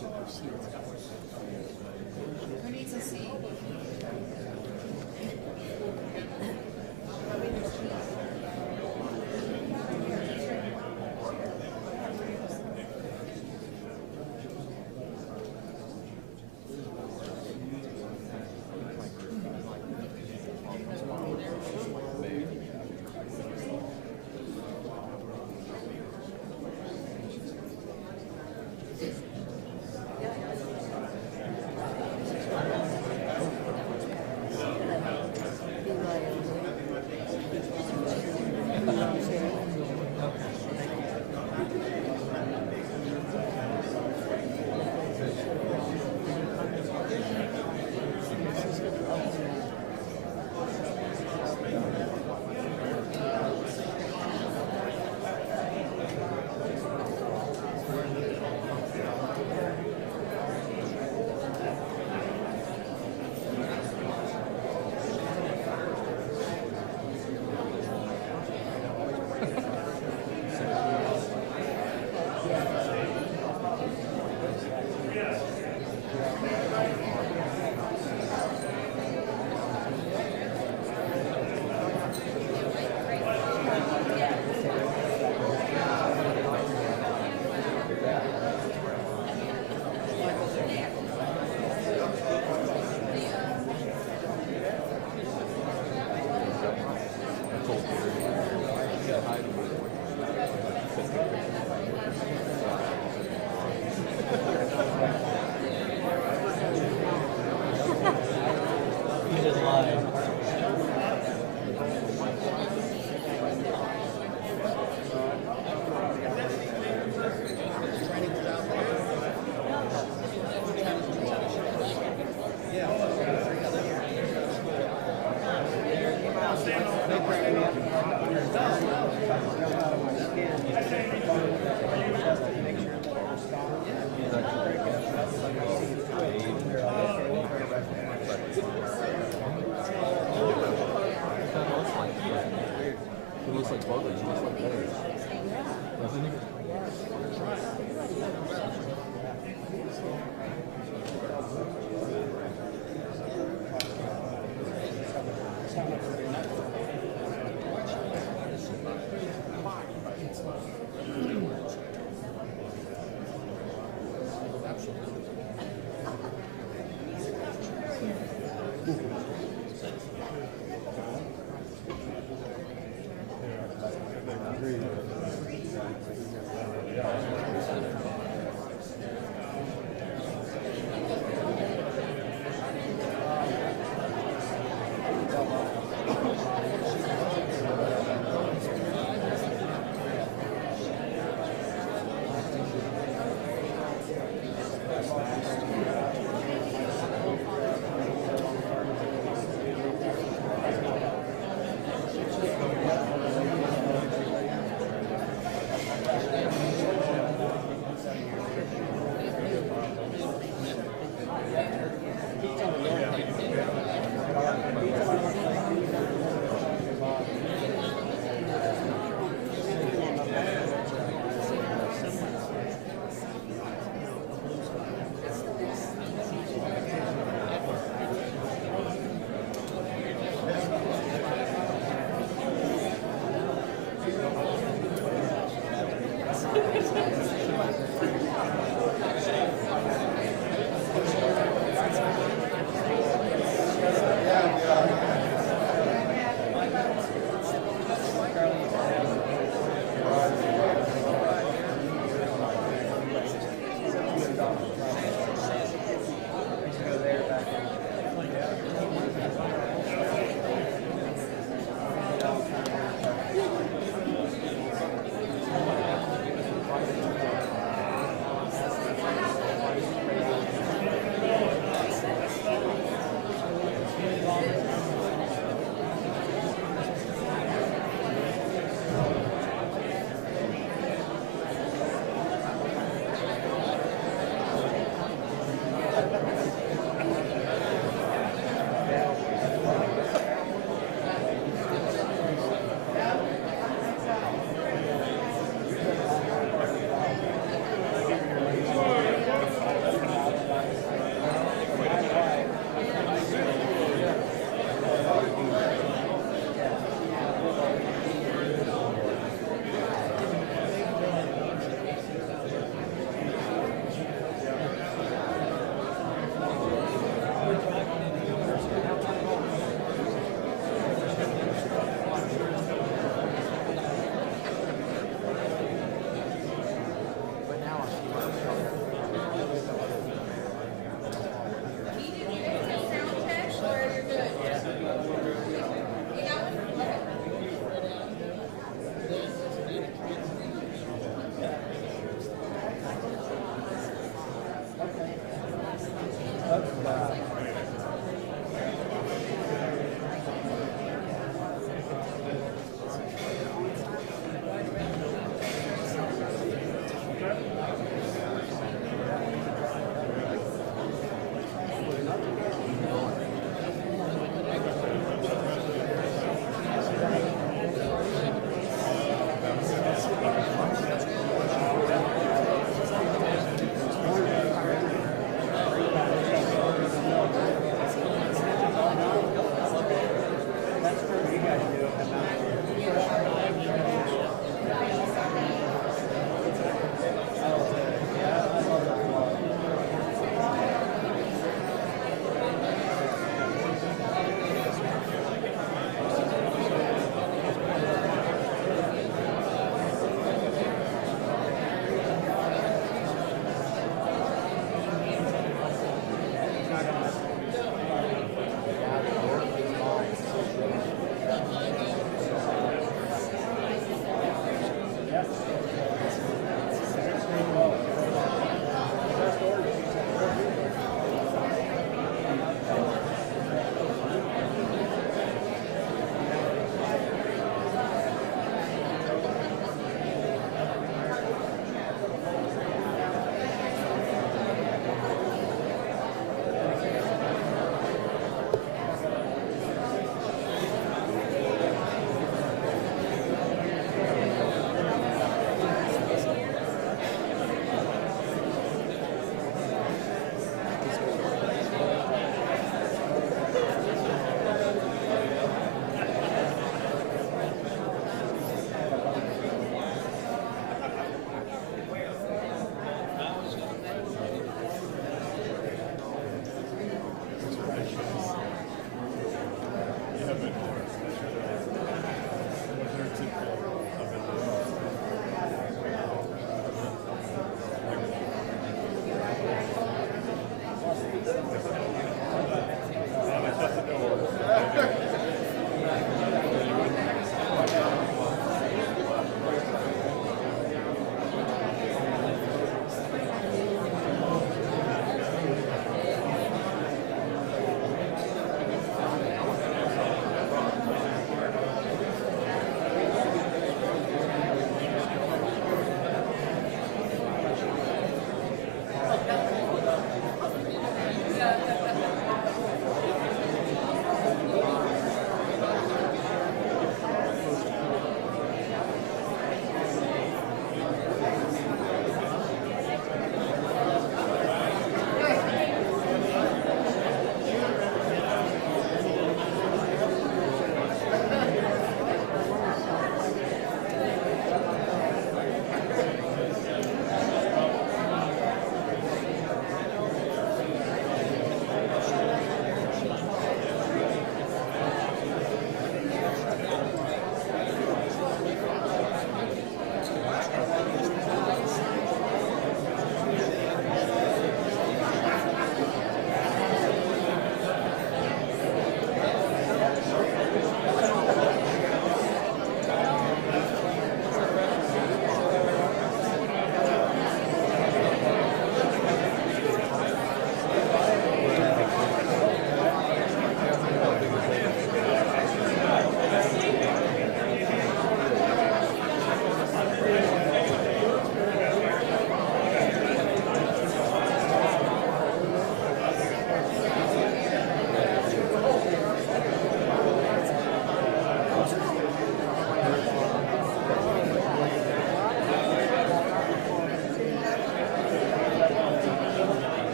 Who needs a seat?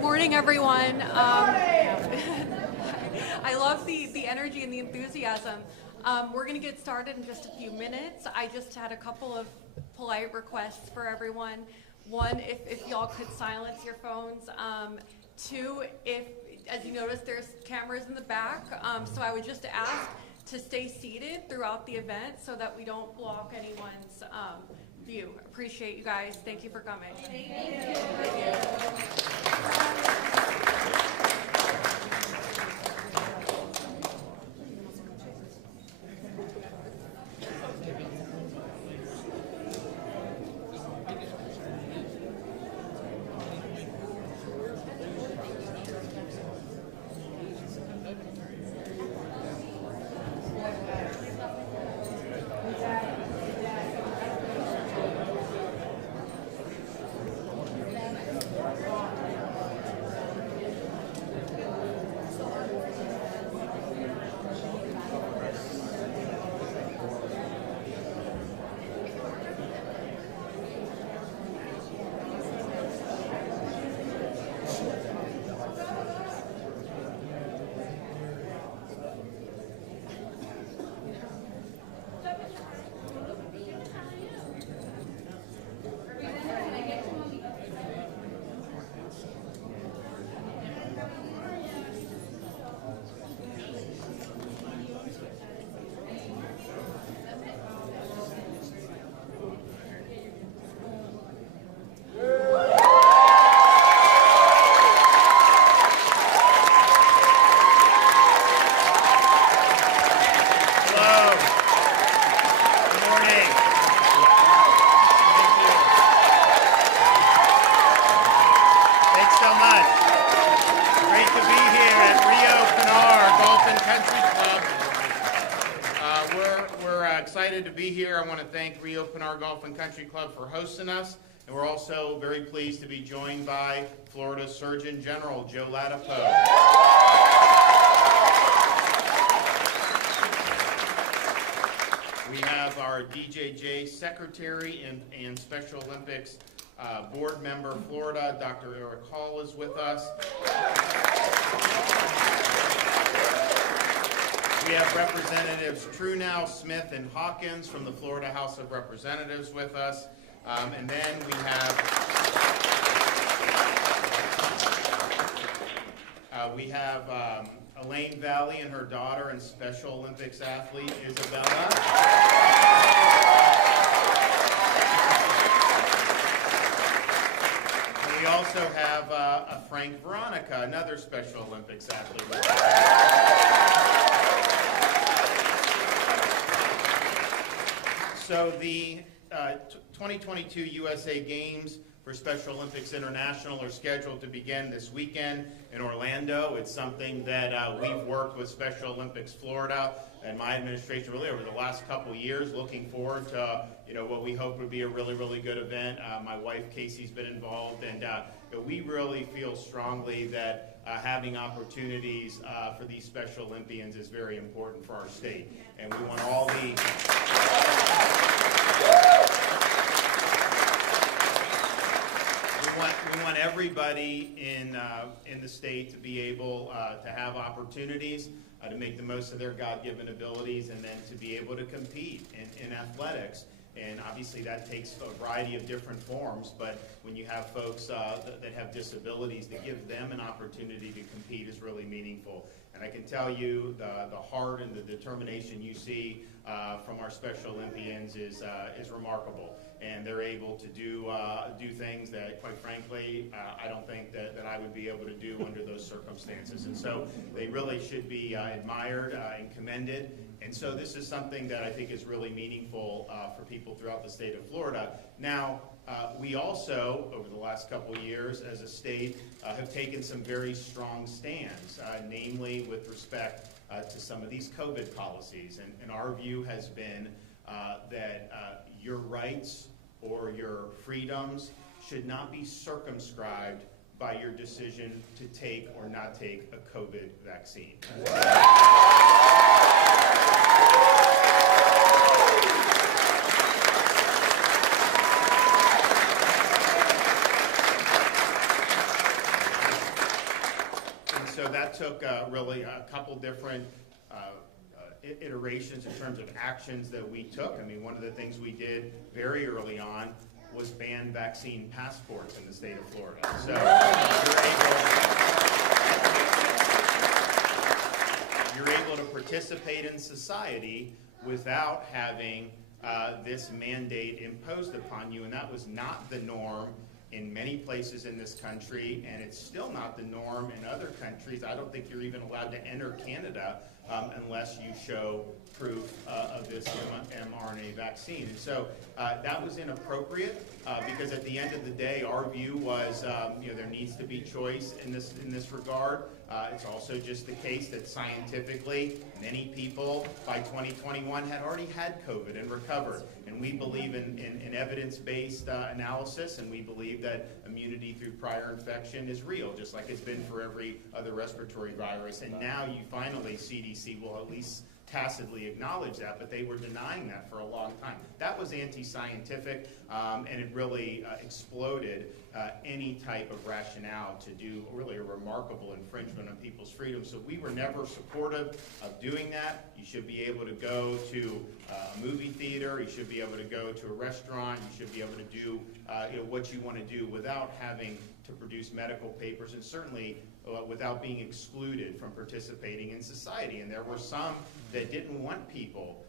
Morning, everyone. I love the energy and the enthusiasm. We're going to get started in just a few minutes. I just had a couple of polite requests for everyone. One, if y'all could silence your phones. Two, if, as you notice, there's cameras in the back, so I would just ask to stay seated throughout the event so that we don't block anyone's view. Appreciate you guys. Thank you for coming. Thank you. To be here. I want to thank Rio Pinar Golf and Country Club for hosting us, and we're also very pleased to be joined by Florida Surgeon General Joe Ladapo. We have our DJJ Secretary and Special Olympics Board Member Florida, Dr. Eric Hall, is with us. We have Representatives Truenow, Smith, and Hawkins from the Florida House of Representatives with us. And then we have Elaine Valley and her daughter and Special Olympics athlete, Isabella. And we also have a Frank Veronica, another Special Olympics athlete with us. So the 2022 USA Games for Special Olympics International are scheduled to begin this weekend in Orlando. It's something that we've worked with Special Olympics Florida and my administration really over the last couple years, looking forward to what we hope would be a really, really good event. My wife Casey's been involved, and we really feel strongly that having opportunities for these Special Olympians is very important for our state, and we want all the we want everybody in the state to be able to have opportunities to make the most of their God-given abilities, and then to be able to compete in athletics. And obviously that takes a variety of different forms, but when you have folks that have disabilities, to give them an opportunity to compete is really meaningful. And I can tell you the heart and the determination you see from our Special Olympians is remarkable. And they're able to do things that, quite frankly, I don't think that I would be able to do under those circumstances. And so they really should be admired and commended. And so this is something that I think is really meaningful for people throughout the state of Florida. Now, we also, over the last couple of years as a state, have taken some very strong stands, namely with respect to some of these COVID policies. And our view has been that your rights or your freedoms should not be circumscribed by your decision to take or not take a COVID vaccine. And so that took really a couple different iterations in terms of actions that we took. I mean, one of the things we did very early on was ban vaccine passports in the state of Florida. So you're able to participate in society without having this mandate imposed upon you, and that was not the norm in many places in this country, and it's still not the norm in other countries. I don't think you're even allowed to enter Canada unless you show proof of this mRNA vaccine. And so that was inappropriate because at the end of the day, our view was there needs to be choice in this regard. It's also just the case that scientifically, many people by 2021 had already had COVID and recovered. And we believe in evidence-based analysis, and we believe that immunity through prior infection is real, just like it's been for every other respiratory virus. And now you finally, CDC will at least tacitly acknowledge that, but they were denying that for a long time. That was anti-scientific, and it really exploded any type of rationale to do really a remarkable infringement on people's freedom. So we were never supportive of doing that. You should be able to go to a movie theater, you should be able to go to a restaurant, you should be able to do what you want to do without having to produce medical papers, and certainly without being excluded from participating in society. And there were some that didn't want people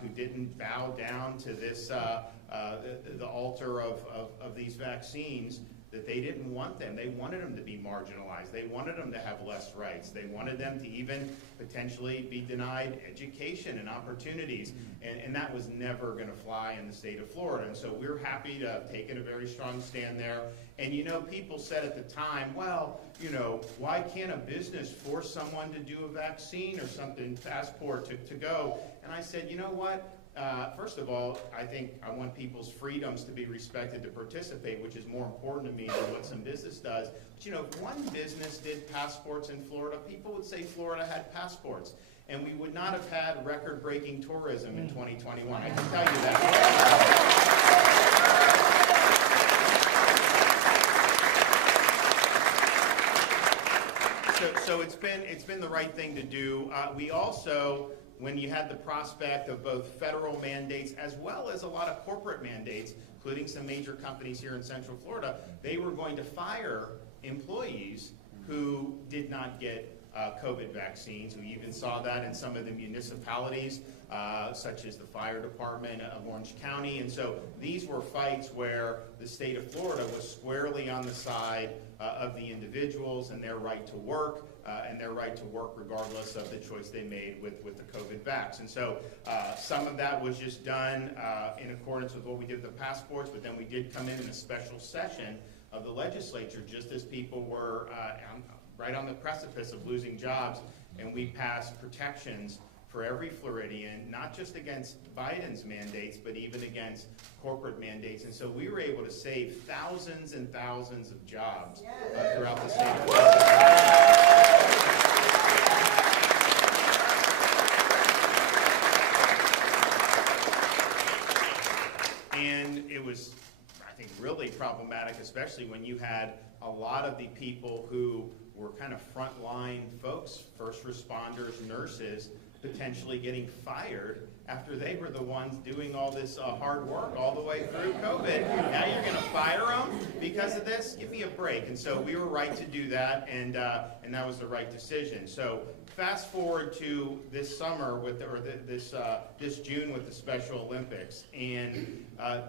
who didn't bow down to this the altar of these vaccines, that they didn't want them. They wanted them to be marginalized. They wanted them to have less rights. They wanted them to even potentially be denied education and opportunities. And that was never going to fly in the state of Florida. And so we're happy to have taken a very strong stand there. And people said at the time, well, why can't a business force someone to do a vaccine or something, passport to go? And I said, you know what? First of all, I think I want people's freedoms to be respected to participate, which is more important to me than what some business does. But if one business did passports in Florida, people would say Florida had passports. And we would not have had record-breaking tourism in 2021. I can tell you that. So it's been the right thing to do. We also, when you had the prospect of both federal mandates as well as a lot of corporate mandates, including some major companies here in Central Florida, they were going to fire employees who did not get COVID vaccines. We even saw that in some of the municipalities, such as the fire department of Orange County. And so these were fights where the state of Florida was squarely on the side of the individuals and their right to work, and their right to work regardless of the choice they made with the COVID vax. And so some of that was just done in accordance with what we did with the passports, but then we did come in a special session of the legislature just as people were right on the precipice of losing jobs, and we passed protections for every Floridian, not just against Biden's mandates, but even against corporate mandates. And so we were able to save thousands and thousands of jobs throughout the state of Florida. And it was, I think, really problematic, especially when you had a lot of the people who were kind of frontline folks, first responders, nurses, potentially getting fired after they were the ones doing all this hard work all the way through COVID. Now you're going to fire them because of this? Give me a break. And so we were right to do that, and that was the right decision. So fast forward to this summer this June with the Special Olympics, and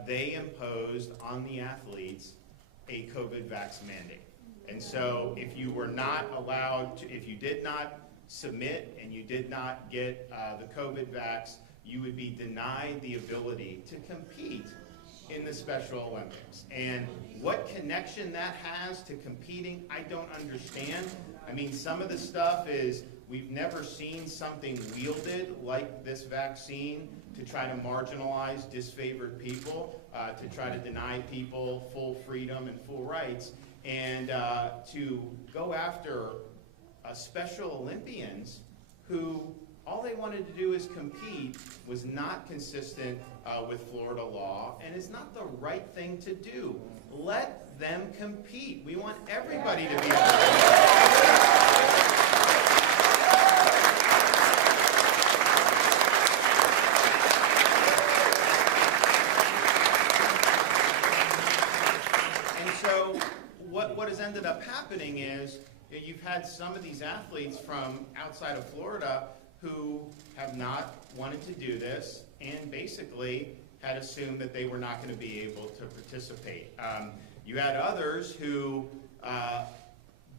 they imposed on the athletes a COVID vax mandate. And so if you were not allowed to, if you did not submit and you did not get the COVID vax, you would be denied the ability to compete in the Special Olympics. And what connection that has to competing, I don't understand. I mean, some of the stuff is, we've never seen something wielded like this vaccine to try to marginalize disfavored people, to try to deny people full freedom and full rights, and to go after Special Olympians who all they wanted to do is compete was not consistent with Florida law, and it's not the right thing to do. Let them compete. We want everybody to be able to compete. What has ended up happening is you've had some of these athletes from outside of Florida who have not wanted to do this and basically had assumed that they were not going to be able to participate. You had others who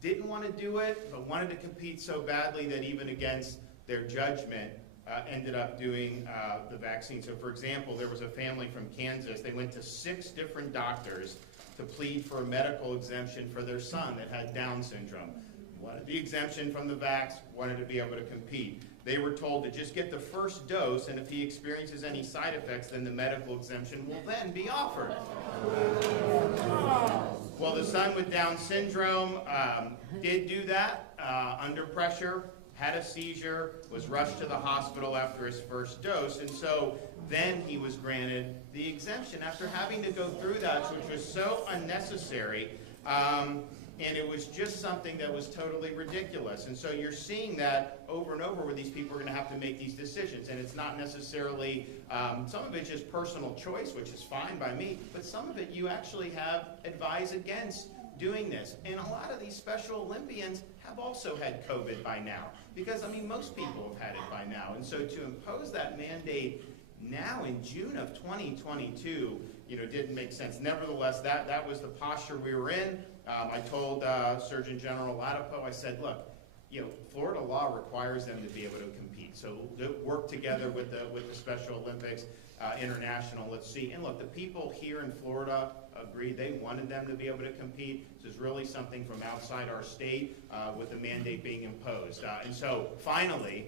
didn't want to do it but wanted to compete so badly that even against their judgment ended up doing the vaccine. So for example, there was a family from Kansas. They went to 6 different doctors to plead for a medical exemption for their son that had Down syndrome. Wanted the exemption from the vax, wanted to be able to compete. They were told to just get the first dose, and if he experiences any side effects, then the medical exemption will then be offered. Well, the son with Down syndrome did do that under pressure, had a seizure, was rushed to the hospital after his first dose, and so then he was granted the exemption after having to go through that, which was so unnecessary, and it was just something that was totally ridiculous. And so you're seeing that over and over where these people are going to have to make these decisions, and it's not necessarily, some of it's just personal choice, which is fine by me, but some of it you actually have advised against doing this. And a lot of these Special Olympians have also had COVID by now, because, I mean, most people have had it by now. And so to impose that mandate now in June of 2022, didn't make sense. Nevertheless, that was the posture we were in. I told Surgeon General Latipo, I said, look, Florida law requires them to be able to compete. So work together with the Special Olympics International. Let's see. And look, the people here in Florida agreed. They wanted them to be able to compete. This is really something from outside our state with the mandate being imposed. And so finally,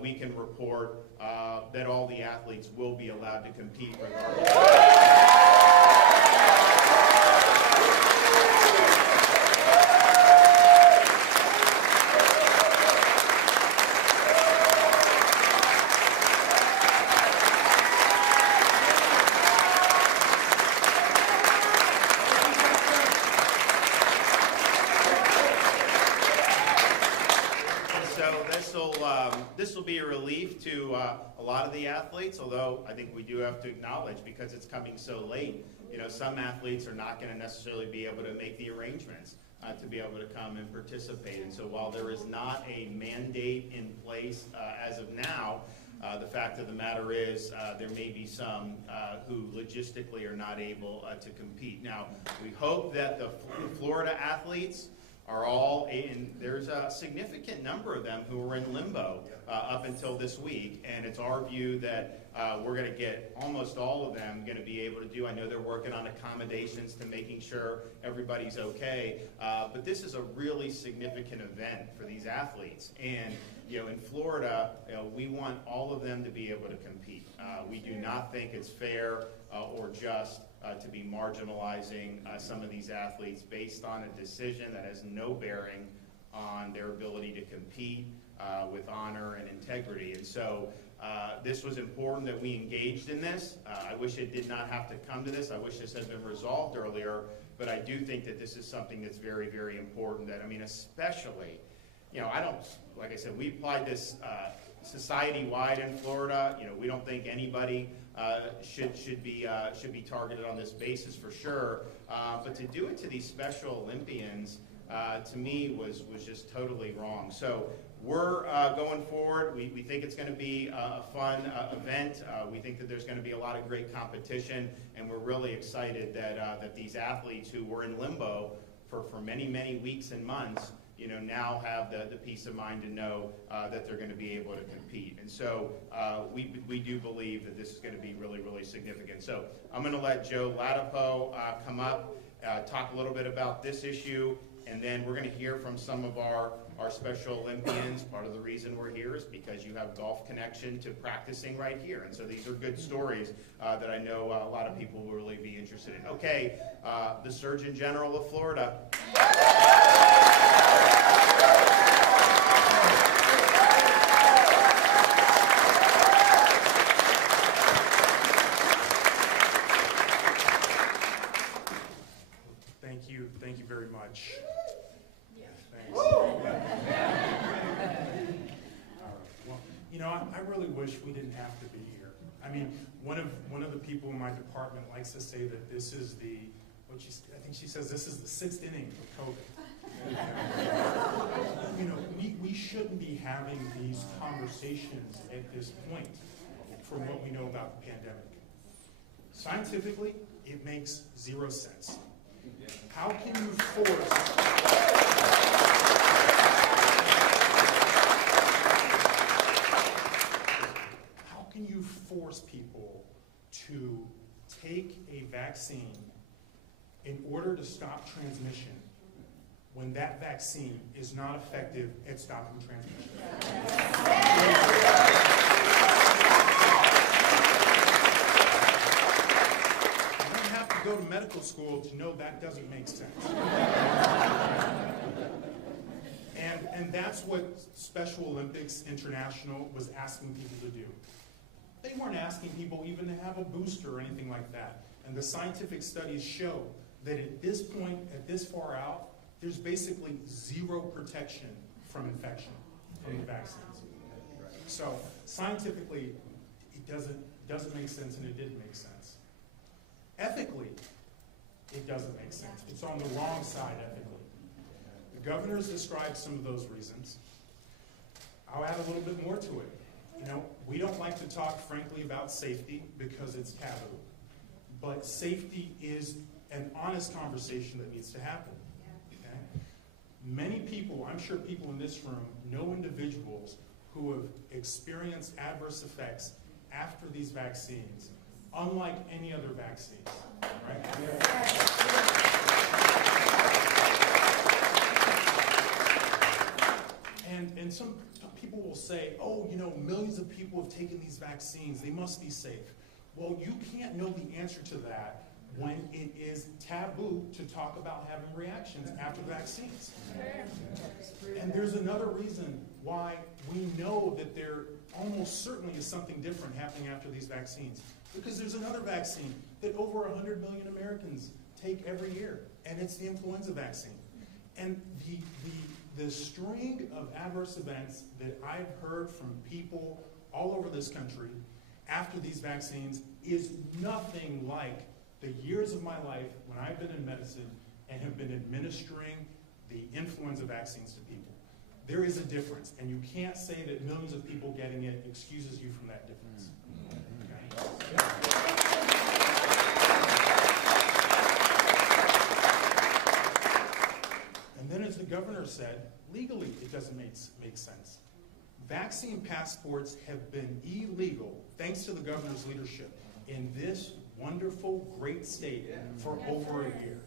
we can report that all the athletes will be allowed to compete regardless. This will be a relief to a lot of the athletes, although I think we do have to acknowledge, because it's coming so late, some athletes are not going to necessarily be able to make the arrangements to be able to come and participate. And so while there is not a mandate in place as of now, the fact of the matter is there may be some who logistically are not able to compete. Now, we hope that the Florida athletes are all in, there's a significant number of them who are in limbo up until this week, and it's our view that we're going to get almost all of them going to be able to do. I know they're working on accommodations to making sure everybody's okay, but this is a really significant event for these athletes, and in Florida, we want all of them to be able to compete. We do not think it's fair or just to be marginalizing some of these athletes based on a decision that has no bearing on their ability to compete with honor and integrity. And so this was important that we engaged in this. I wish it did not have to come to this. I wish this had been resolved earlier, but I do think that this is something that's very, very important. That, I mean, especially, I don't, like I said, we applied this society-wide in Florida. We don't think anybody should be targeted on this basis for sure. But to do it to these Special Olympians, to me, was just totally wrong. So we're going forward. We think it's going to be a fun event. We think that there's going to be a lot of great competition, and we're really excited that these athletes who were in limbo for many, many weeks and months now have the peace of mind to know that they're going to be able to compete. And so we do believe that this is going to be really, really significant. So I'm going to let Joe Ladapo come up, talk a little bit about this issue, and then we're going to hear from some of our Special Olympians. Part of the reason we're here is because you have golf connection to practicing right here. And so these are good stories that I know a lot of people will really be interested in. Okay, the Surgeon General of Florida. Thank you very much. Thanks. Well, I really wish we didn't have to be here. I mean, one of the people in my department likes to say that this is I think she says this is the 6th inning of COVID. We shouldn't be having these conversations at this point from what we know about the pandemic. Scientifically, it makes 0 sense. How can you force people to take a vaccine in order to stop transmission when that vaccine is not effective at stopping transmission? Go to medical school to know that doesn't make sense. And that's what Special Olympics International was asking people to do. They weren't asking people even to have a booster or anything like that. And the scientific studies show that at this point, at this far out, there's basically 0 protection from infection from the vaccines. So scientifically, it doesn't make sense, and it didn't make sense. Ethically, it doesn't make sense. It's on the wrong side ethically. The governor's described some of those reasons. I'll add a little bit more to it. We don't like to talk, frankly, about safety because it's taboo. But safety is an honest conversation that needs to happen. Okay? Many people, I'm sure people in this room, know individuals who have experienced adverse effects after these vaccines, unlike any other vaccines, right? And some people will say, millions of people have taken these vaccines, they must be safe. Well, you can't know the answer to that when it is taboo to talk about having reactions after vaccines. And there's another reason why we know that there almost certainly is something different happening after these vaccines. Because there's another vaccine that over 100 million Americans take every year, and it's the influenza vaccine. And the string of adverse events that I've heard from people all over this country after these vaccines is nothing like the years of my life when I've been in medicine and have been administering the influenza vaccines to people. There is a difference, and you can't say that millions of people getting it excuses you from that difference. And then, as the governor said, legally it doesn't make sense. Vaccine passports have been illegal, thanks to the governor's leadership, in this wonderful, great state for over a year.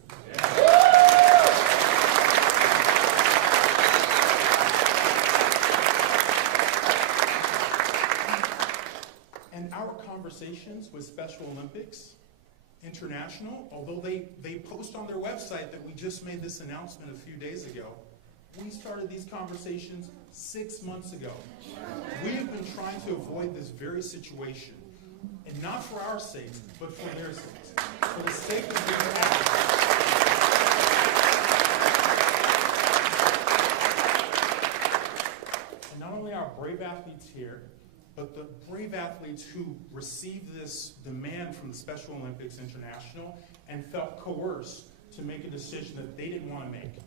And our conversations with Special Olympics International, although they post on their website that we just made this announcement a few days ago, we started these conversations 6 months ago. We have been trying to avoid this very situation, and not for our sake, but for their sake, for the sake of their athletes. And not only our brave athletes here, but the brave athletes who received this demand from the Special Olympics International and felt coerced to make a decision that they didn't want to make.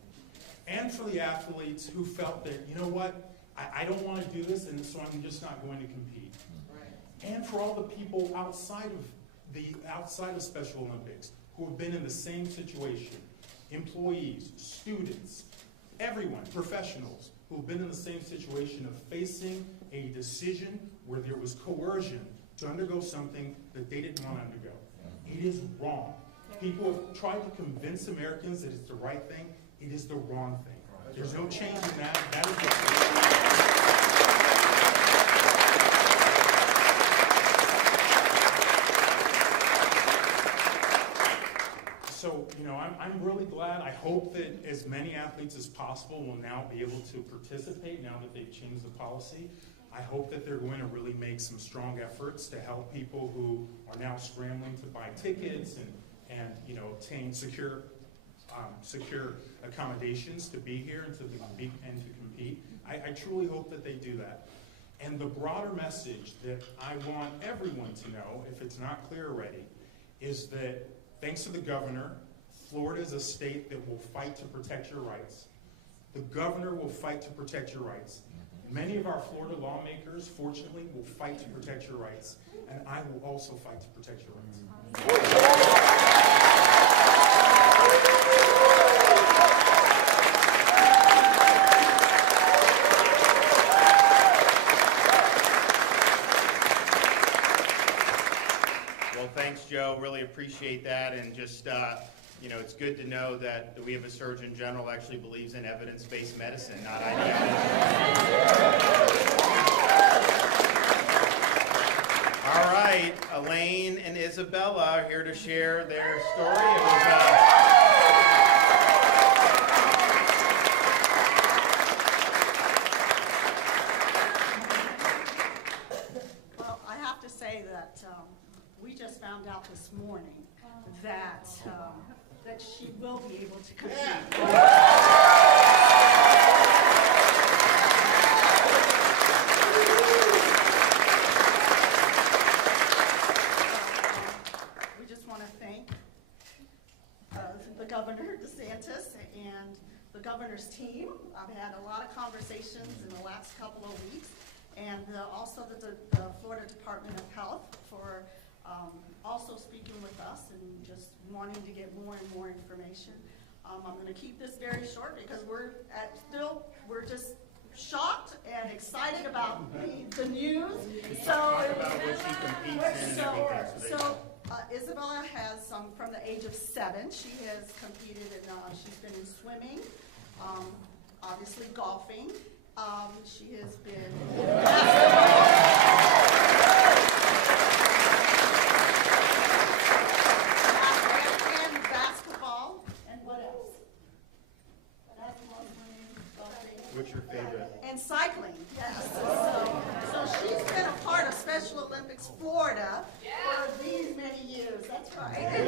And for the athletes who felt that, you know what, I don't want to do this, and so I'm just not going to compete. Right. And for all the people outside of Special Olympics who have been in the same situation, employees, students, everyone, professionals, who've been in the same situation of facing a decision where there was coercion to undergo something that they didn't want to undergo. It is wrong. People have tried to convince Americans that it's the right thing. It is the wrong thing. There's no change in that. That is So, I'm really glad. I hope that as many athletes as possible will now be able to participate now that they've changed the policy. I hope that they're going to really make some strong efforts to help people who are now scrambling to buy tickets and obtain secure accommodations to be here and to compete. I truly hope that they do that. And the broader message that I want everyone to know, if it's not clear already, is that thanks to the governor, Florida is a state that will fight to protect your rights. The governor will fight to protect your rights. Many of our Florida lawmakers, fortunately, will fight to protect your rights. And I will also fight to protect your rights. Well, thanks, Joe. Really appreciate that. And just, it's good to know that we have a Surgeon General actually believes in evidence-based medicine, not ideology. All right, Elaine and Isabella are here to share their story. Well, I have to say that we just found out this morning that she will be able to compete. We just want to thank the Governor DeSantis and the governor's team. I've had a lot of conversations in the last couple of weeks, and also the Florida Department of Health for also speaking with us and just wanting to get more and more information. I'm going to keep this very short because we're just shocked and excited about the news. Isabella has from the age of 7. She has competed and she's been in swimming, obviously golfing. She has been in basketball. And what else? Basketball, swimming, golfing. What's your favorite? And cycling, yes. So she's been a part of Special Olympics Florida for these many years. That's right. And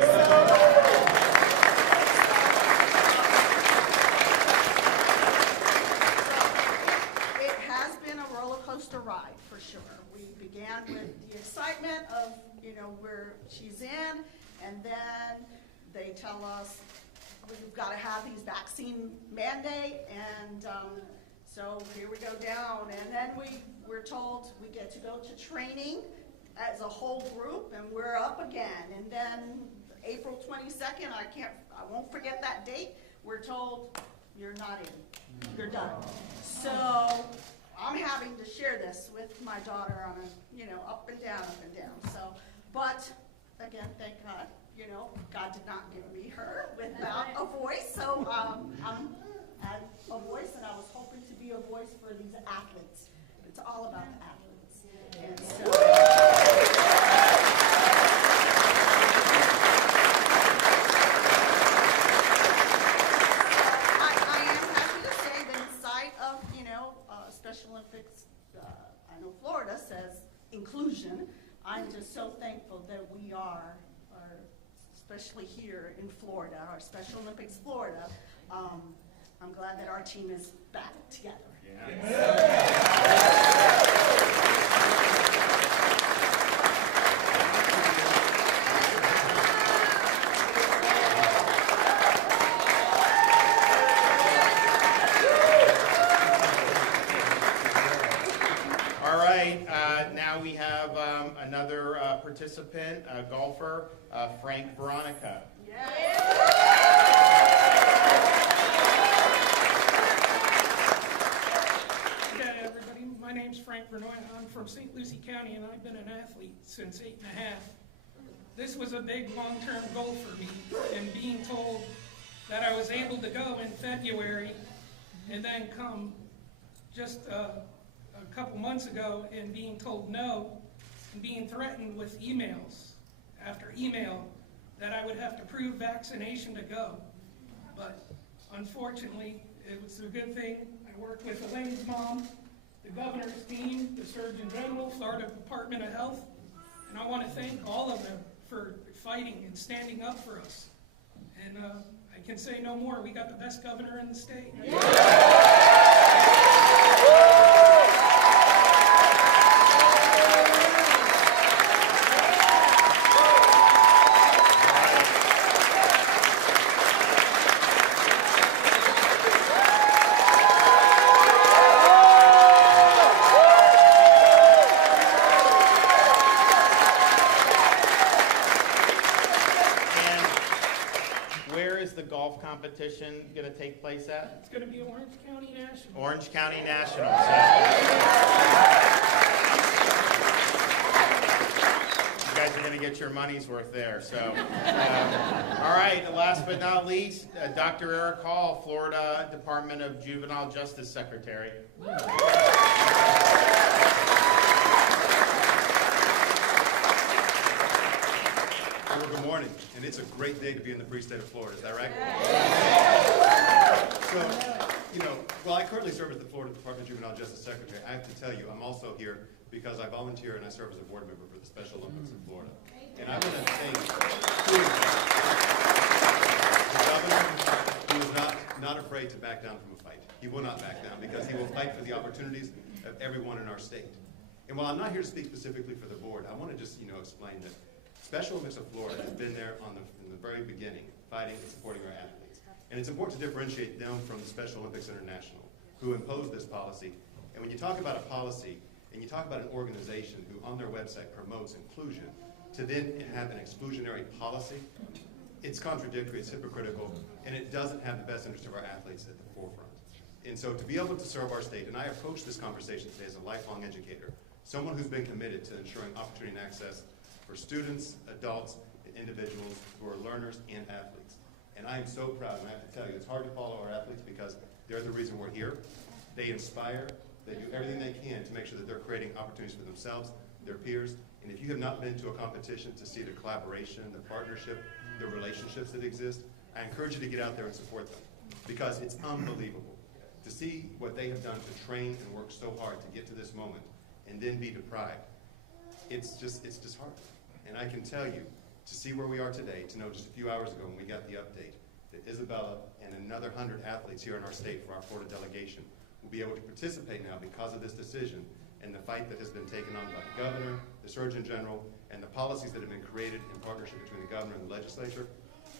it has been a roller coaster ride for sure. We began with the excitement of where she's in, and then they tell us we've got to have these vaccine mandate, and so here we go down, and then we're told we get to go to training as a whole group, and we're up again. And then April 22nd, I won't forget that date. We're told you're not in, you're done. So I'm having to share this with my daughter on a, up and down. So, but again, thank God. God did not give me her without a voice, so I had a voice, and I was hoping to be a voice for these athletes. It's all about the athletes. And so, I am happy to say that in sight of, Special Olympics, I know Florida says inclusion. I'm just so thankful that we are especially here in Florida, our Special Olympics Florida. I'm glad that our team is back together. All right, now we have another participant, golfer, Frank Veronica. Vernoy. I'm from St. Lucie County, and I've been an athlete since 8 and a half. This was a big long-term goal for me, and being told that I was able to go in February and then come just a couple months ago and being told no, and being threatened with emails after email that I would have to prove vaccination to go. But unfortunately, it was a good thing. I worked with Elaine's mom, the governor's team, the Surgeon General, Florida Department of Health, and I want to thank all of them for fighting and standing up for us. And I can say no more. We got the best governor in the state. Competition going to take place at? It's going to be Orange County National. Orange County National. So you guys are going to get your money's worth there. So, all right. Last but not least, Dr. Eric Hall, Florida Department of Juvenile Justice Secretary. Well, good morning, and it's a great day to be in the free state of Florida. Is that right? So, well, I currently serve as the Florida Department of Juvenile Justice Secretary. I have to tell you, I'm also here because I volunteer and I serve as a board member for the Special Olympics of Florida. And I want to thank the governor, who is not afraid to back down from a fight. He will not back down because he will fight for the opportunities of everyone in our state. And while I'm not here to speak specifically for the board, I want to just explain that Special Olympics of Florida has been there from the very beginning, fighting and supporting our athletes. And it's important to differentiate them from the Special Olympics International, who imposed this policy. And when you talk about a policy, and you talk about an organization who on their website promotes inclusion, to then have an exclusionary policy, it's contradictory, it's hypocritical, and it doesn't have the best interest of our athletes at the forefront. And so to be able to serve our state, and I approach this conversation today as a lifelong educator, someone who's been committed to ensuring opportunity and access for students, adults, and individuals who are learners and athletes. And I am so proud, and I have to tell you, it's hard to follow our athletes because they're the reason we're here. They inspire, they do everything they can to make sure that they're creating opportunities for themselves, their peers, and if you have not been to a competition to see the collaboration, the partnership, the relationships that exist, I encourage you to get out there and support them because it's unbelievable to see what they have done to train and work so hard to get to this moment and then be deprived. It's disheartening. And I can tell you, to see where we are today, to know just a few hours ago when we got the update that Isabella and another 100 athletes here in our state for our Florida delegation will be able to participate now because of this decision and the fight that has been taken on by the governor, the Surgeon General, and the policies that have been created in partnership between the governor and the legislature.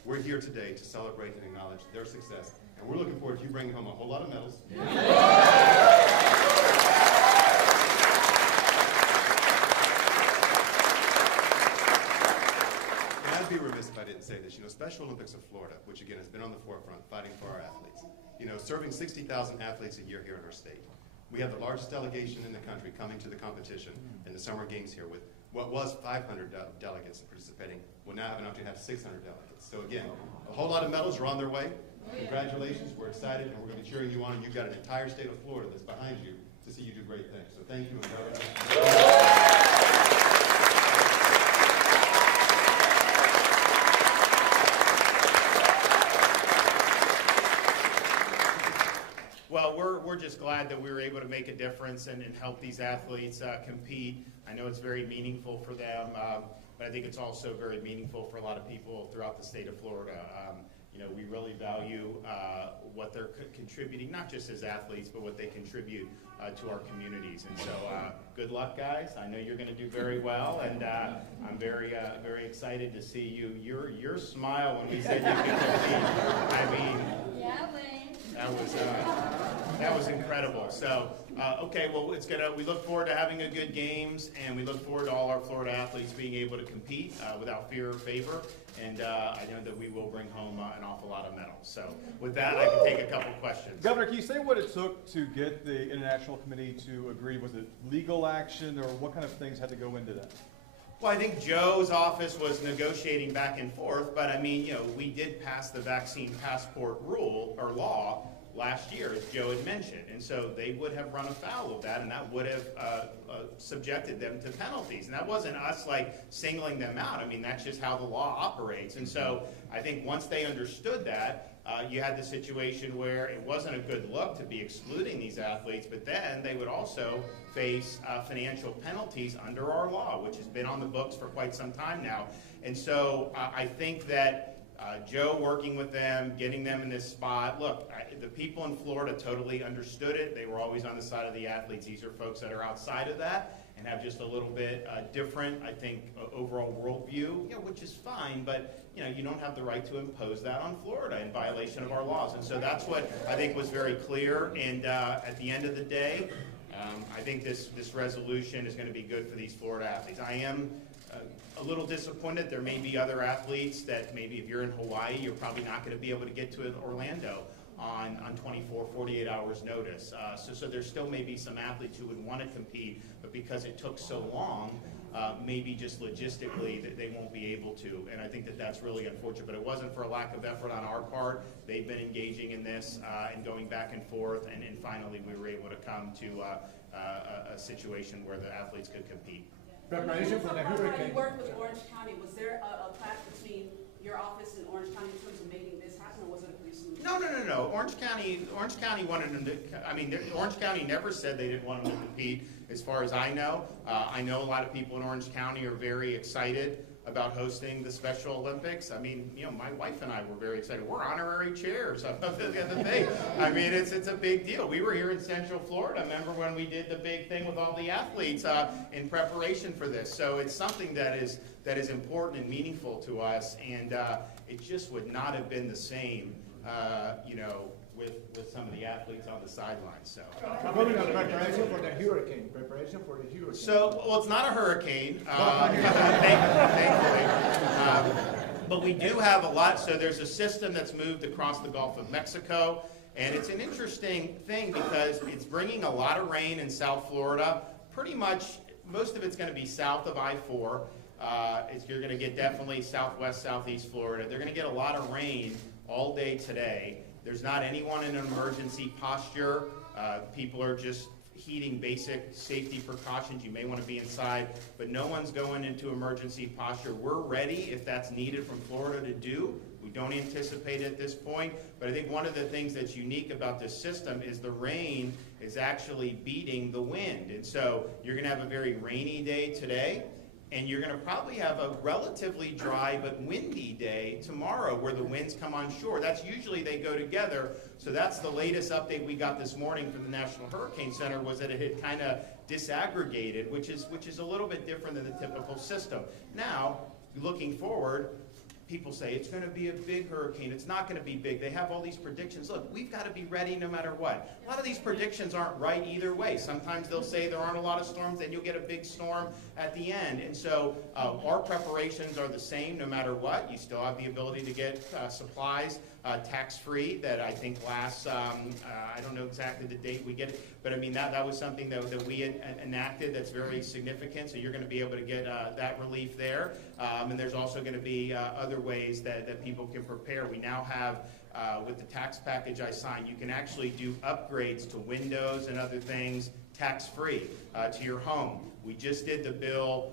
We're here today to celebrate and acknowledge their success. And we're looking forward to you bringing home a whole lot of medals. I'd be remiss if I didn't say this. Special Olympics of Florida, which again has been on the forefront fighting for our athletes. Serving 60,000 athletes a year here in our state. We have the largest delegation in the country coming to the competition in the Summer Games here with what was 500 delegates participating. We'll now have an opportunity to have 600 delegates. So again, a whole lot of medals are on their way. Congratulations, we're excited, and we're going to be cheering you on, and you've got an entire state of Florida that's behind you to see you do great things. So thank you, and Well, we're just glad that we were able to make a difference and help these athletes compete. I know it's very meaningful for them, but I think it's also very meaningful for a lot of people throughout the state of Florida. We really value what they're contributing, not just as athletes, but what they contribute to our communities. And so good luck, guys. I know you're going to do very well, and I'm very excited to see you. Your smile when we said you could compete, I mean, Yeah, Wayne. that was was incredible. So, okay, well, we look forward to having a good games, and we look forward to all our Florida athletes being able to compete without fear or favor. And I know that we will bring home an awful lot of medals. So with that, I can take a couple questions. Governor, can you say what it took to get the International Committee to agree? Was it legal action, or what kind of things had to go into that? Well, I think Joe's office was negotiating back and forth, but I mean, we did pass the vaccine passport rule or law last year, as Joe had mentioned, and so they would have run afoul of that, and that would have subjected them to penalties. And that wasn't us like singling them out. I mean, that's just how the law operates. And so I think once they understood that, you had the situation where it wasn't a good look to be excluding these athletes, but then they would also face financial penalties under our law, which has been on the books for quite some time now. And so I think that Joe working with them, getting them in this spot, look, the people in Florida totally understood it. They were always on the side of the athletes. These are folks that are outside of that and have just a little bit different, I think, overall worldview, which is fine, but you don't have the right to impose that on Florida in violation of our laws. And so that's what I think was very clear. And at the end of the day, I think this resolution is going to be good for these Florida athletes. I am a little disappointed. There may be other athletes that maybe if you're in Hawaii, you're probably not going to be able to get to Orlando on 24, 48 hours notice. So there still may be some athletes who would want to compete, but because it took so long, maybe just logistically that they won't be able to. And I think that that's really unfortunate, but it wasn't for a lack of effort on our part. They've been engaging in this and going back and forth, and finally we were able to come to a situation where the athletes could compete. Preparation for the hurricane. You worked with Orange County. Was there a clash between your office and Orange County in terms of making this happen, or was it a pretty smooth? No. Orange County wanted them to. I mean, Orange County never said they didn't want them to compete. As far as I know a lot of people in Orange County are very excited about hosting the Special Olympics. I mean, my wife and I were very excited. We're honorary chairs of the thing. I mean, it's a big deal. We were here in Central Florida. Remember when we did the big thing with all the athletes in preparation for this? So it's something that is important and meaningful to us, and it just would not have been the same, with some of the athletes on the sidelines. So. Preparation for the hurricane. Preparation for the hurricane. So, well, it's not a hurricane, thankfully. But we do have a lot. So there's a system that's moved across the Gulf of Mexico, and it's an interesting thing because it's bringing a lot of rain in South Florida. Pretty much, most of it's going to be south of I-4. You're going to get definitely southwest, southeast Florida. They're going to get a lot of rain all day today. There's not anyone in an emergency posture. People are just heeding basic safety precautions. You may want to be inside, but no one's going into emergency posture. We're ready if that's needed from Florida to do. We don't anticipate it at this point, but I think one of the things that's unique about this system is the rain is actually beating the wind. And so you're going to have a very rainy day today, and you're going to probably have a relatively dry but windy day tomorrow where the winds come on shore. That's usually they go together. So that's the latest update we got this morning from the National Hurricane Center, was that it had kind of disaggregated, which is a little bit different than the typical system. Now, looking forward, people say it's going to be a big hurricane. It's not going to be big. They have all these predictions. Look, we've got to be ready no matter what. A lot of these predictions aren't right either way. Sometimes they'll say there aren't a lot of storms, then you'll get a big storm at the end. And so our preparations are the same no matter what. You still have the ability to get supplies tax-free that I think lasts, I don't know exactly the date we get it, but I mean that was something that we had enacted that's very significant. So you're going to be able to get that relief there. And there's also going to be other ways that people can prepare. We now have, with the tax package I signed, you can actually do upgrades to windows and other things tax-free to your home. We just did the bill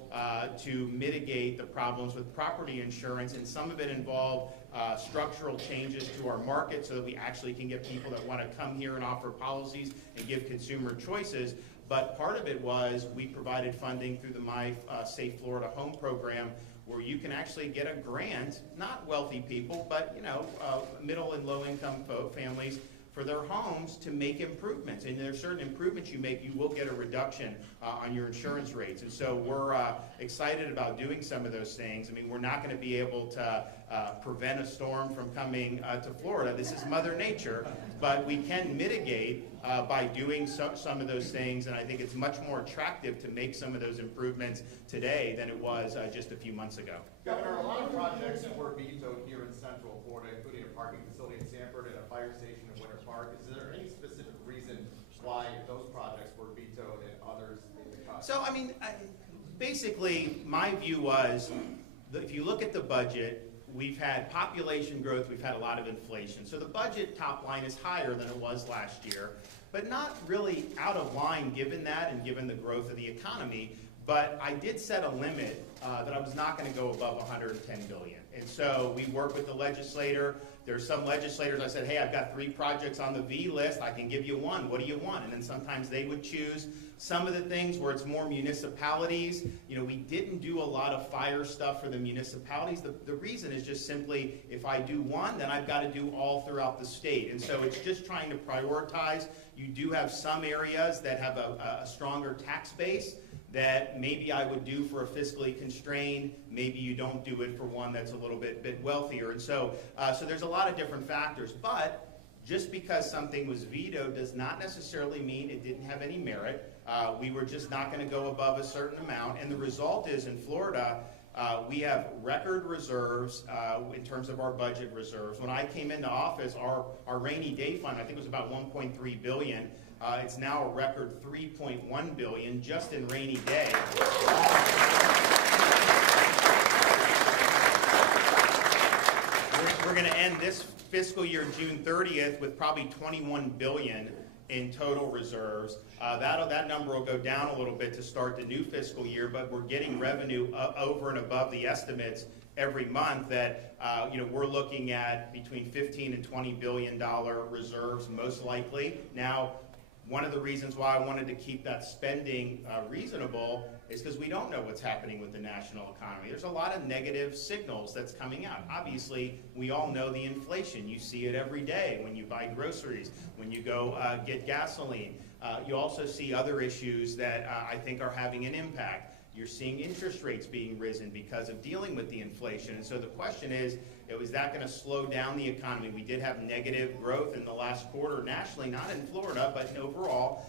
to mitigate the problems with property insurance, and some of it involved structural changes to our market so that we actually can get people that want to come here and offer policies and give consumer choices. But part of it was we provided funding through the My Safe Florida Home program, where you can actually get a grant, not wealthy people, but middle and low income families, for their homes to make improvements. And there are certain improvements you make, you will get a reduction on your insurance rates. And so we're excited about doing some of those things. I mean, we're not going to be able to prevent a storm from coming to Florida. This is Mother Nature, but we can mitigate by doing some of those things. And I think it's much more attractive to make some of those improvements today than it was just a few months ago. Governor, a lot of projects were vetoed here in Central Florida, including a parking facility in Sanford and a fire station in Winter Park. Is there any specific reason why those projects were vetoed and others in the cut? So, I mean, basically, my view was, that if you look at the budget, we've had population growth, we've had a lot of inflation. So the budget top line is higher than it was last year, but not really out of line given that and given the growth of the economy. But I did set a limit that I was not going to go above $110 billion. And so we worked with the legislator. There's some legislators, I said, hey, I've got 3 projects on the V list. I can give you one. What do you want? And then sometimes they would choose some of the things where it's more municipalities. You know, we didn't do a lot of fire stuff for the municipalities. The reason is just simply, if I do one, then I've got to do all throughout the state. And so it's just trying to prioritize. You do have some areas that have a stronger tax base that maybe I would do for a fiscally constrained. Maybe you don't do it for one that's a little bit wealthier. And so there's a lot of different factors. But just because something was vetoed does not necessarily mean it didn't have any merit. We were just not going to go above a certain amount. And the result is in Florida, we have record reserves in terms of our budget reserves. When I came into office, our rainy day fund, I think it was about $1.3 billion. It's now a record $3.1 billion just in rainy day. We're going to end this fiscal year, June 30th, with probably $21 billion in total reserves. That number will go down a little bit to start the new fiscal year, but we're getting revenue over and above the estimates every month that we're looking at between $15 and $20 billion reserves most likely. Now, one of the reasons why I wanted to keep that spending reasonable is because we don't know what's happening with the national economy. There's a lot of negative signals that's coming out. Obviously, we all know the inflation. You see it every day when you buy groceries, when you go get gasoline. You also see other issues that I think are having an impact. You're seeing interest rates being risen because of dealing with the inflation. And so the question is that going to slow down the economy? We did have negative growth in the last quarter nationally, not in Florida, but overall.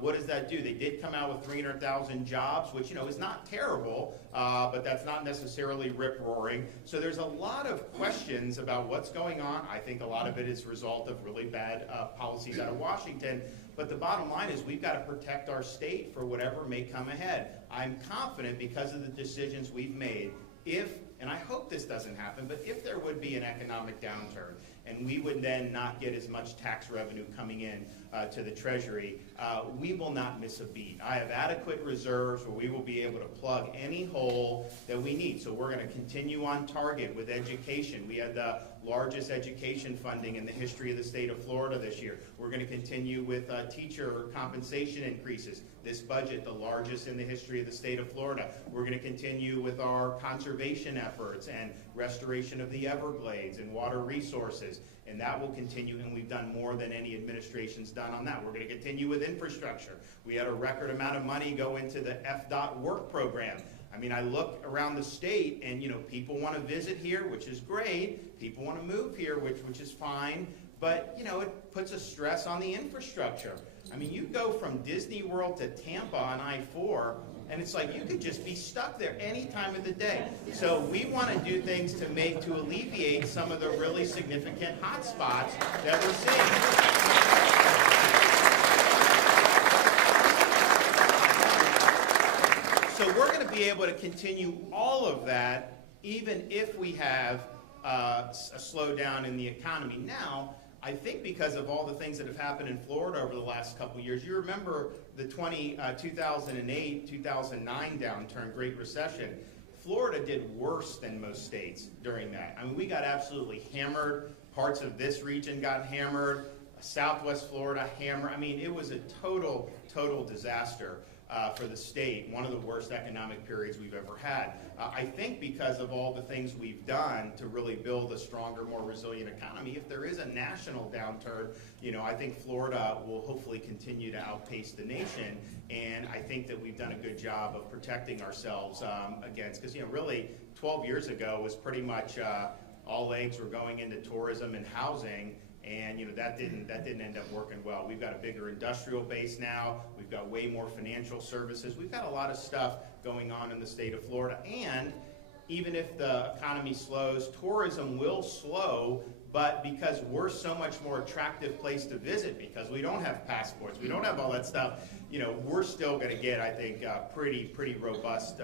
What does that do? They did come out with 300,000 jobs, which is not terrible, but that's not necessarily rip-roaring. So there's a lot of questions about what's going on. I think a lot of it is a result of really bad policies out of Washington. But the bottom line is we've got to protect our state for whatever may come ahead. I'm confident because of the decisions we've made, and I hope this doesn't happen, but if there would be an economic downturn and we would then not get as much tax revenue coming in to the Treasury, we will not miss a beat. I have adequate reserves where we will be able to plug any hole that we need. So we're going to continue on target with education. We had the largest education funding in the history of the state of Florida this year. We're going to continue with teacher compensation increases. This budget, the largest in the history of the state of Florida. We're going to continue with our conservation efforts and restoration of the Everglades and water resources. And that will continue, and we've done more than any administration's done on that. We're going to continue with infrastructure. We had a record amount of money go into the FDOT work program. I mean, I look around the state, and people want to visit here, which is great. People want to move here, which is fine. But it puts a stress on the infrastructure. I mean, you go from Disney World to Tampa on I-4, and it's like you could just be stuck there any time of the day. So we want to do things to alleviate some of the really significant hot spots that we're seeing. So we're going to be able to continue all of that even if we have a slowdown in the economy. Now, I think because of all the things that have happened in Florida over the last couple of years, you remember the 2008, 2009 downturn, Great Recession. Florida did worse than most states during that. I mean, we got absolutely hammered. Parts of this region got hammered. Southwest Florida hammered. I mean, it was a total disaster. for the state, one of the worst economic periods we've ever had. I think because of all the things we've done to really build a stronger, more resilient economy, if there is a national downturn, I think Florida will hopefully continue to outpace the nation. And I think that we've done a good job of protecting ourselves against, because really 12 years ago was pretty much all eggs were going into tourism and housing. And that didn't end up working well. We've got a bigger industrial base now. We've got way more financial services. We've got a lot of stuff going on in the state of Florida. And even if the economy slows, tourism will slow. But because we're so much more attractive place to visit, because we don't have passports, we don't have all that stuff, we're still going to get, I think, pretty robust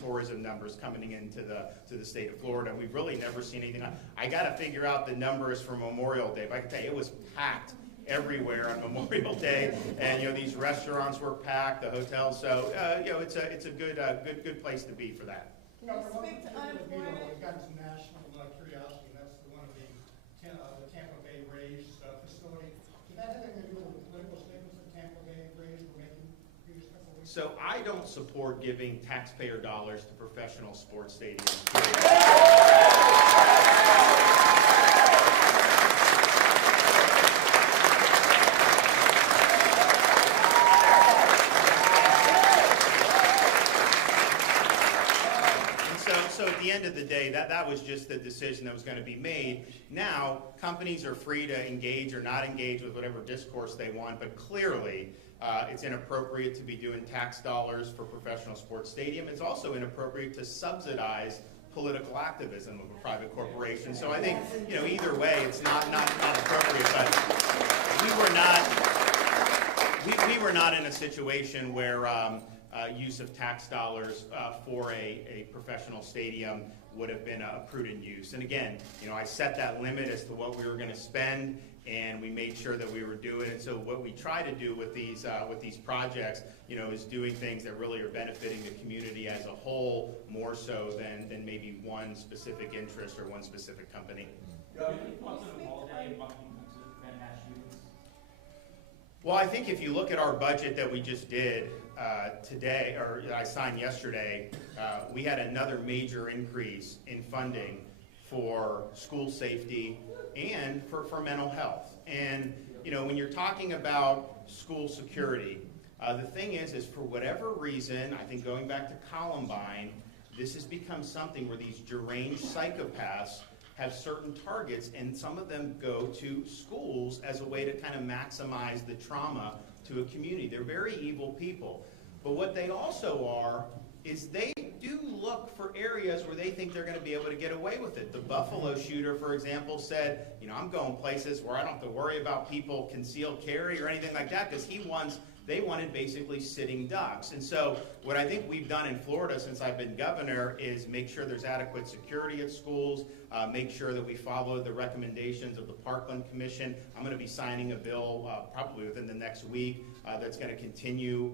tourism numbers coming into the state of Florida. We've really never seen anything. I got to figure out the numbers for Memorial Day, but I can tell you it was packed everywhere on Memorial Day, and these restaurants were packed, the hotels. So it's a good place to be for that. We've got some national curiosity. That's one of the Tampa Bay Rays facility. Did that have anything to do with the political statements that Tampa Bay Rays were making previous couple of weeks? So I don't support giving taxpayer dollars to professional sports stadiums. So at the end of the day, that was just the decision that was going to be made. Now, companies are free to engage or not engage with whatever discourse they want, but clearly it's inappropriate to be doing tax dollars for professional sports stadium. It's also inappropriate to subsidize political activism of a private corporation. So I think, either way, it's not appropriate. But we were not in a situation where use of tax dollars for a professional stadium would have been a prudent use. And again, I set that limit as to what we were going to spend, and we made sure that we were doing it. So what we try to do with these projects, is doing things that really are benefiting the community as a whole, more so than maybe one specific interest or one specific company. Well, I think if you look at our budget that we just did today, or I signed yesterday, we had another major increase in funding for school safety and for mental health. And when you're talking about school security, the thing is for whatever reason, I think going back to Columbine, this has become something where these deranged psychopaths have certain targets, and some of them go to schools as a way to kind of maximize the trauma to a community. They're very evil people. But what they also are is they do look for areas where they think they're going to be able to get away with it. The Buffalo shooter, for example, said, I'm going places where I don't have to worry about people concealed carry or anything like that, because they wanted basically sitting ducks. And so what I think we've done in Florida since I've been governor is make sure there's adequate security at schools, make sure that we follow the recommendations of the Parkland Commission. I'm going to be signing a bill probably within the next week that's going to continue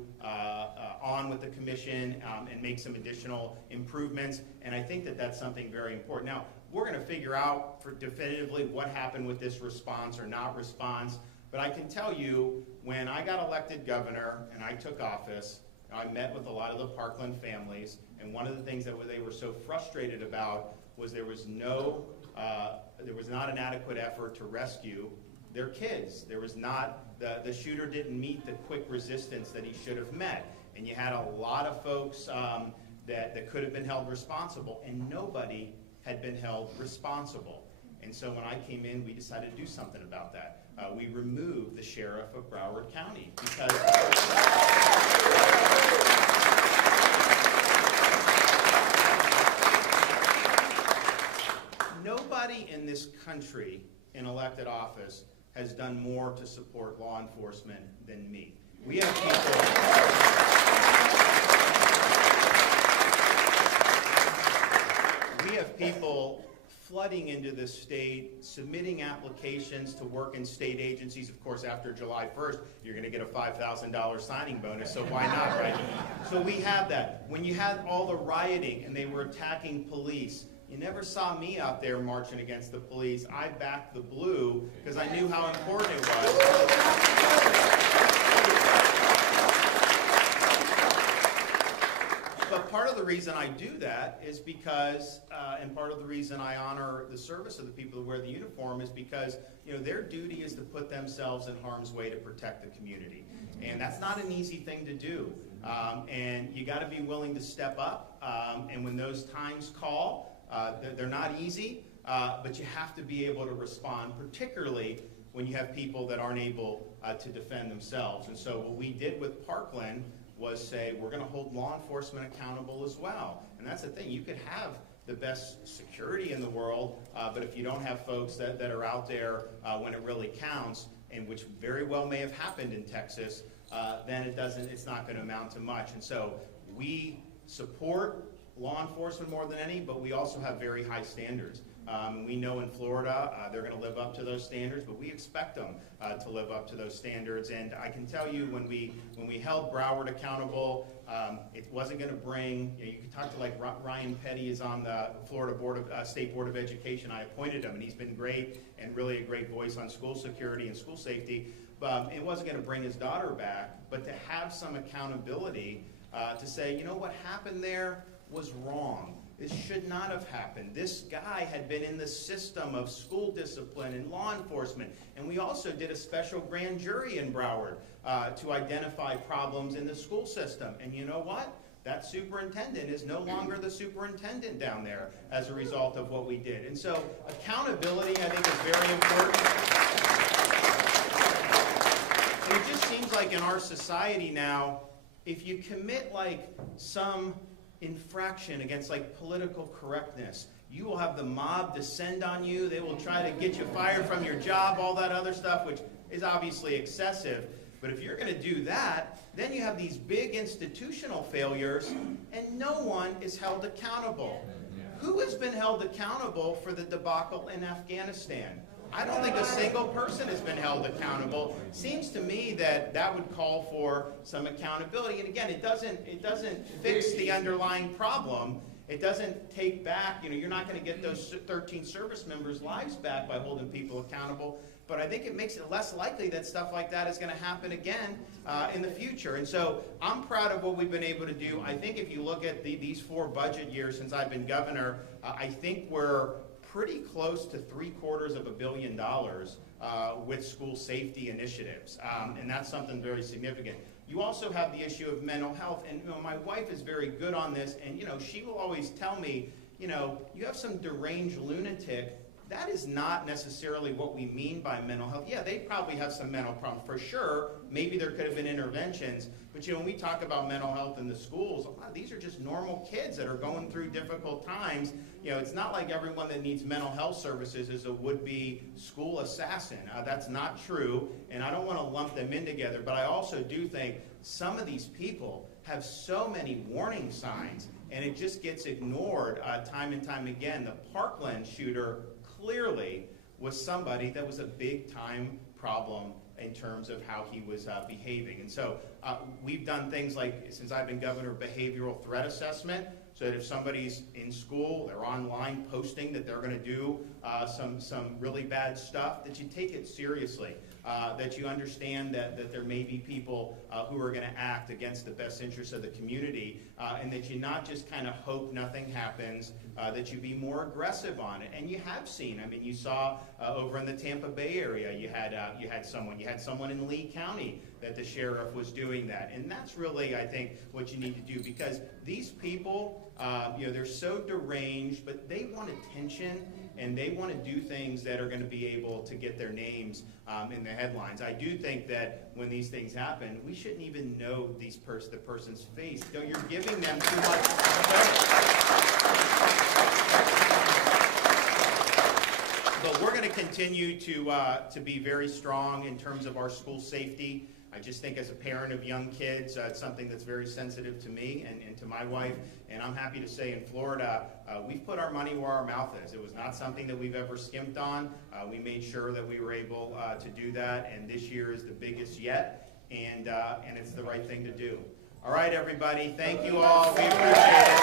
on with the commission and make some additional improvements. And I think that that's something very important. Now, we're going to figure out definitively what happened with this response or not response. But I can tell you, when I got elected governor and I took office, I met with a lot of the Parkland families, and one of the things that they were so frustrated about was there was not an adequate effort to rescue their kids. There was not, the shooter didn't meet the quick resistance that he should have met. And you had a lot of folks that could have been held responsible, and nobody had been held responsible. And so when I came in, we decided to do something about that. We removed the sheriff of Broward County because nobody in this country in elected office has done more to support law enforcement than me. We have people flooding into this state, submitting applications to work in state agencies. Of course, after July 1st, you're going to get a $5,000 signing bonus, so why not, right? So we have that. When you had all the rioting and they were attacking police, you never saw me out there marching against the police. I backed the blue because I knew how important it was. reason I do that is because, and part of the reason I honor the service of the people who wear the uniform is because, their duty is to put themselves in harm's way to protect the community. And that's not an easy thing to do. And you got to be willing to step up. And when those times call, they're not easy, but you have to be able to respond, particularly when you have people that aren't able to defend themselves. And so what we did with Parkland was say, we're going to hold law enforcement accountable as well. And that's the thing. You could have the best security in the world, but if you don't have folks that are out there when it really counts, and which very well may have happened in Texas, then it's not going to amount to much. And so we support law enforcement more than any, but we also have very high standards. We know in Florida they're going to live up to those standards, but we expect them to live up to those standards. And I can tell you, when we held Broward accountable, it wasn't going to bring. You can talk to like Ryan Petty is on the Florida State Board of Education. I appointed him, and he's been great and really a great voice on school security and school safety. But it wasn't going to bring his daughter back, but to have some accountability to say, what happened there was wrong. This should not have happened. This guy had been in the system of school discipline and law enforcement. And we also did a special grand jury in Broward to identify problems in the school system. And you know what? That superintendent is no longer the superintendent down there as a result of what we did. And so accountability, I think, is very important. And it just seems like in our society now, if you commit like some infraction against like political correctness, you will have the mob descend on you. They will try to get you fired from your job, all that other stuff, which is obviously excessive. But if you're going to do that, then you have these big institutional failures, and no one is held accountable. Who has been held accountable for the debacle in Afghanistan? I don't think a single person has been held accountable. Seems to me that would call for some accountability. And again, it doesn't fix the underlying problem. It doesn't take back, you're not going to get those 13 service members' lives back by holding people accountable. But I think it makes it less likely that stuff like that is going to happen again in the future. And so I'm proud of what we've been able to do. I think if you look at these 4 budget years since I've been governor, I think we're pretty close to $750 million with school safety initiatives. And that's something very significant. You also have the issue of mental health. And my wife is very good on this. And she will always tell me, you have some deranged lunatic. That is not necessarily what we mean by mental health. Yeah, they probably have some mental problems for sure. Maybe there could have been interventions. But when we talk about mental health in the schools, a lot of these are just normal kids that are going through difficult times. It's not like everyone that needs mental health services is a would-be school assassin. That's not true, and I don't want to lump them in together. But I also do think some of these people have so many warning signs, and it just gets ignored time and time again. The Parkland shooter clearly was somebody that was a big-time problem in terms of how he was behaving. And so we've done things like, since I've been governor, behavioral threat assessment, so that if somebody's in school, they're online posting that they're going to do some really bad stuff, that you take it seriously, that you understand that there may be people who are going to act against the best interests of the community, and that you not just kind of hope nothing happens, that you be more aggressive on it. And you have seen, you saw over in the Tampa Bay area, you had someone in Lee County that the sheriff was doing that. And that's really, I think, what you need to do, because these people, they're so deranged, but they want attention, and they want to do things that are going to be able to get their names in the headlines. I do think that when these things happen, we shouldn't even know the person's face. You're giving them too much But we're going to continue to be very strong in terms of our school safety. I just think as a parent of young kids, it's something that's very sensitive to me and to my wife. And I'm happy to say in Florida, we've put our money where our mouth is. It was not something that we've ever skimped on. We made sure that we were able to do that. And this year is the biggest yet. And it's the right thing to do. All right, everybody. Thank you all. We appreciate it.